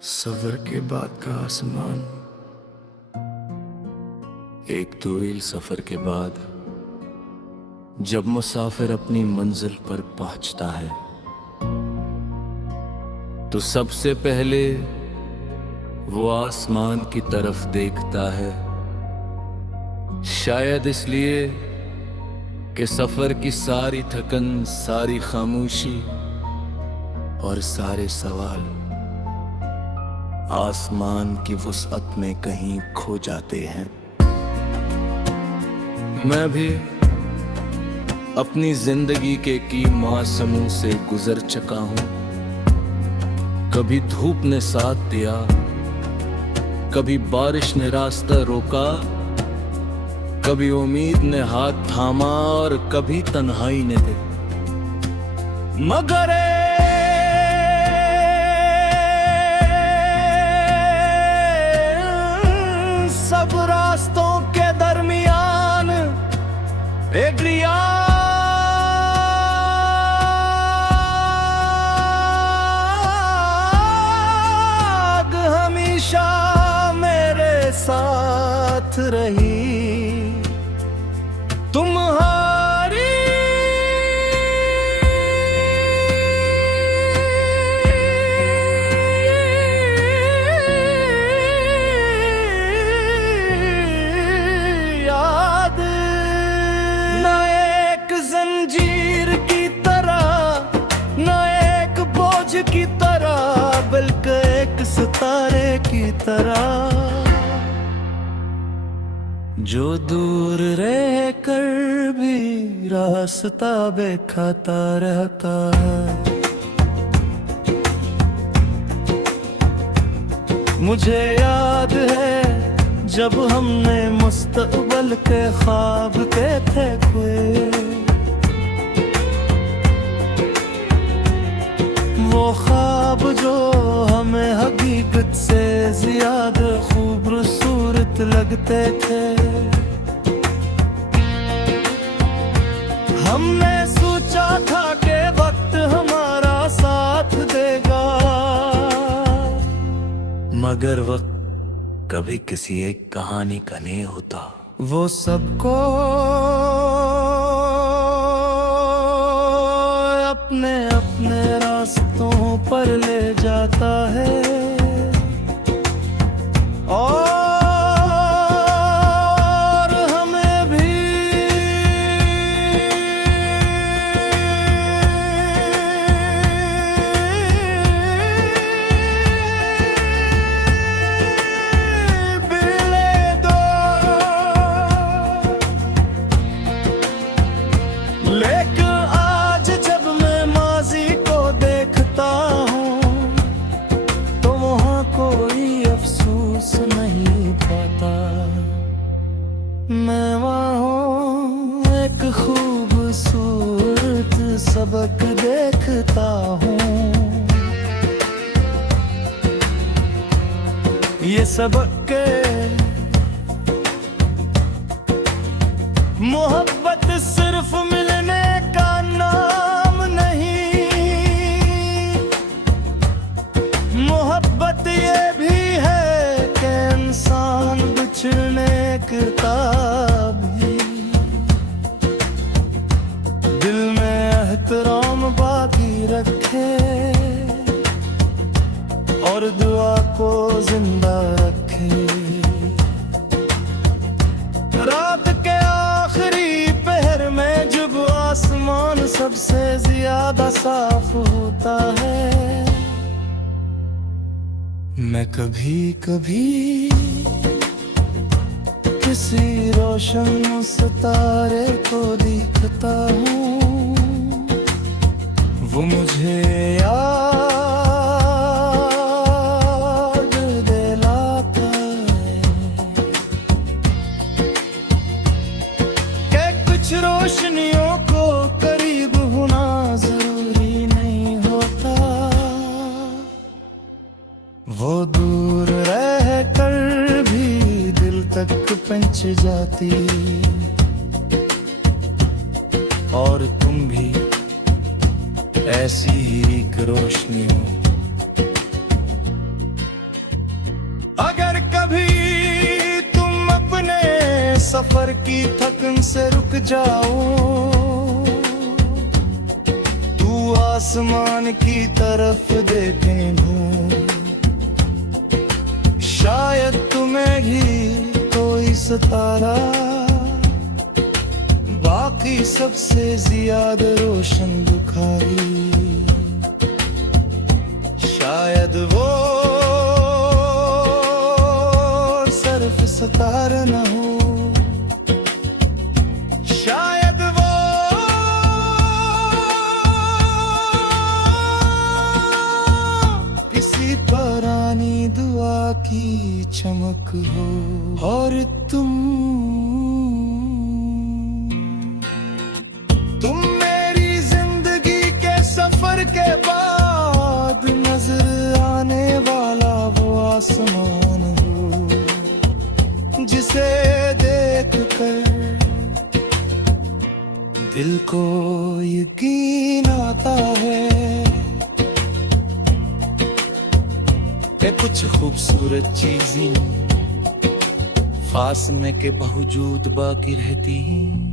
सफर के बाद का आसमान, एक तवील सफर के बाद जब मुसाफिर अपनी मंजिल पर पहुंचता है तो सबसे पहले वो आसमान की तरफ देखता है। शायद इसलिए कि सफर की सारी थकन, सारी खामोशी और सारे सवाल आसमान की वुसअत में कहीं खो जाते हैं। मैं भी अपनी जिंदगी के की मौसमों से गुजर चुका हूं। कभी धूप ने साथ दिया, कभी बारिश ने रास्ता रोका, कभी उम्मीद ने हाथ थामा और कभी तन्हाई ने दे। मगर सब रास्तों के दरमियान एक याद हमेशा मेरे साथ रही। तुम्हारी याद न एक जंजीर की तरह, न एक बोझ की तरह, बल्कि एक सितारे की तरह जो दूर रहकर भी रास्ता बेखाता रहता है। मुझे याद है जब हमने मुस्तकबिल के ख्वाब देखे थे, वो ख्वाब जो हमें हकीकत से ज्यादा खूबसूरत लगते थे। हमने सोचा था कि वक्त हमारा साथ देगा, मगर वक्त कभी किसी एक कहानी का नहीं होता। वो सबको अपने अपने रास्तों पर ले जाता है और मैं वहाँ एक खूबसूरत सबक देखता हूँ। ये सबक के मोहब्बत सिर्फ मिलने का नाम नहीं, मोहब्बत ये भी है कि इंसान बिछड़ने का भी दिल में एहतराम बाकी रखे और दुआ को जिंदा रखे। रात के आखिरी पहर में जब आसमान सबसे ज्यादा साफ होता है, मैं कभी कभी किसी रोशन सितारे को देखता हूँ, वो मुझे याद दिलाता है कि कुछ रोशनियों को करीब होना जरूरी नहीं होता। वो दूर रहकर भी दिल तक पहुंच जाती और तुम भी ऐसी ही एक रोशनी हो सफर की थकन से रुक जाऊं, तू आसमान की तरफ देखे हूँ, शायद तुम्हें ही कोई सितारा बाकी सबसे ज्यादा रोशन दिखाई, शायद वो सिर्फ सितारा न हो, शायद वो किसी पुरानी दुआ की चमक हो। और तुम मेरी जिंदगी के सफर के बाद नजर आने वाला वो आसमान हो, जिसे देख कर दिल को यकीन आता है कि कुछ खूबसूरत चीजें फासले के बावजूद बाकी रहती हैं।